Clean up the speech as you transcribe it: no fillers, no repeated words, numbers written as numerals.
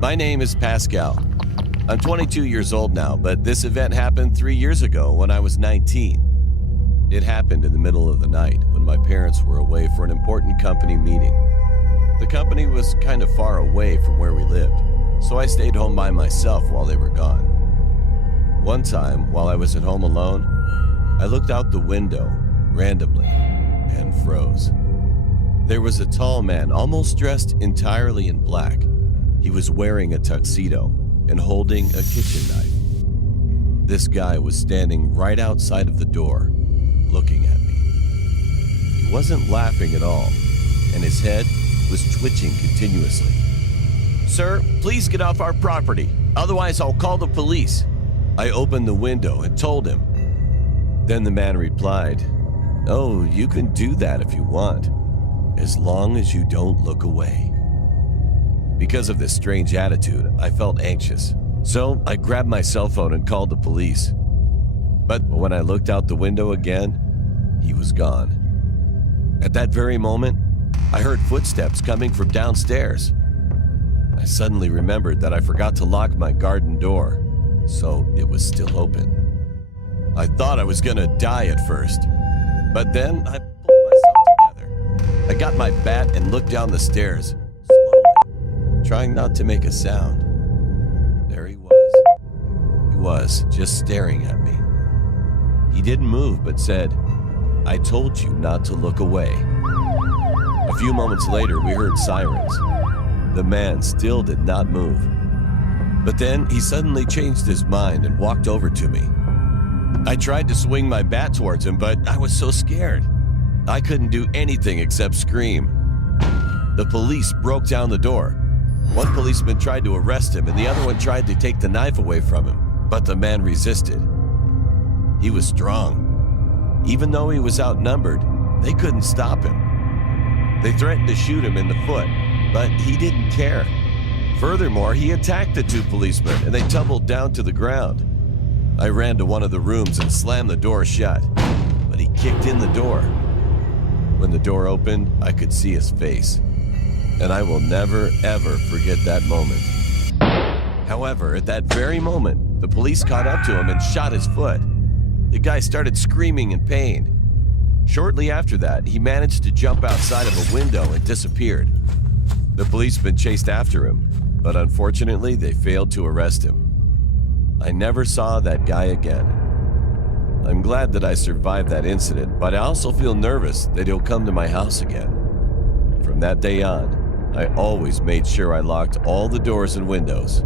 My name is Pascal. I'm 22 years old now, but this event happened 3 years ago when I was 19. It happened in the middle of the night when my parents were away for an important company meeting. The company was kind of far away from where we lived, so I stayed home by myself while they were gone. One time, while I was at home alone, I looked out the window randomly and froze. There was a tall man, almost dressed entirely in black. He was wearing a tuxedo and holding a kitchen knife. This guy was standing right outside of the door, looking at me. He wasn't laughing at all, and his head was twitching continuously. "Sir, please get off our property, otherwise I'll call the police." I opened the window and told him. Then the man replied, "Oh, you can do that if you want, as long as you don't look away." Because of this strange attitude, I felt anxious, so I grabbed my cell phone and called the police. But when I looked out the window again, he was gone. At that very moment, I heard footsteps coming from downstairs. I suddenly remembered that I forgot to lock my garden door, so it was still open. I thought I was gonna die at first, but then I pulled myself together. I got my bat and looked down the stairs, slowly, trying not to make a sound. There he was. He was just staring at me. He didn't move but said, "I told you not to look away." A few moments later, we heard sirens. The man still did not move. But then he suddenly changed his mind and walked over to me. I tried to swing my bat towards him, but I was so scared. I couldn't do anything except scream. The police broke down the door. One policeman tried to arrest him, and the other one tried to take the knife away from him, but the man resisted. He was strong. Even though he was outnumbered, they couldn't stop him. They threatened to shoot him in the foot, but he didn't care. Furthermore, he attacked the two policemen, and they tumbled down to the ground. I ran to one of the rooms and slammed the door shut, but he kicked in the door. When the door opened, I could see his face, and I will never, ever forget that moment. However, at that very moment, the police caught up to him and shot his foot. The guy started screaming in pain. Shortly after that, he managed to jump outside of a window and disappeared. The policemen chased after him, but unfortunately, they failed to arrest him. I never saw that guy again. I'm glad that I survived that incident, but I also feel nervous that he'll come to my house again. From that day on, I always made sure I locked all the doors and windows.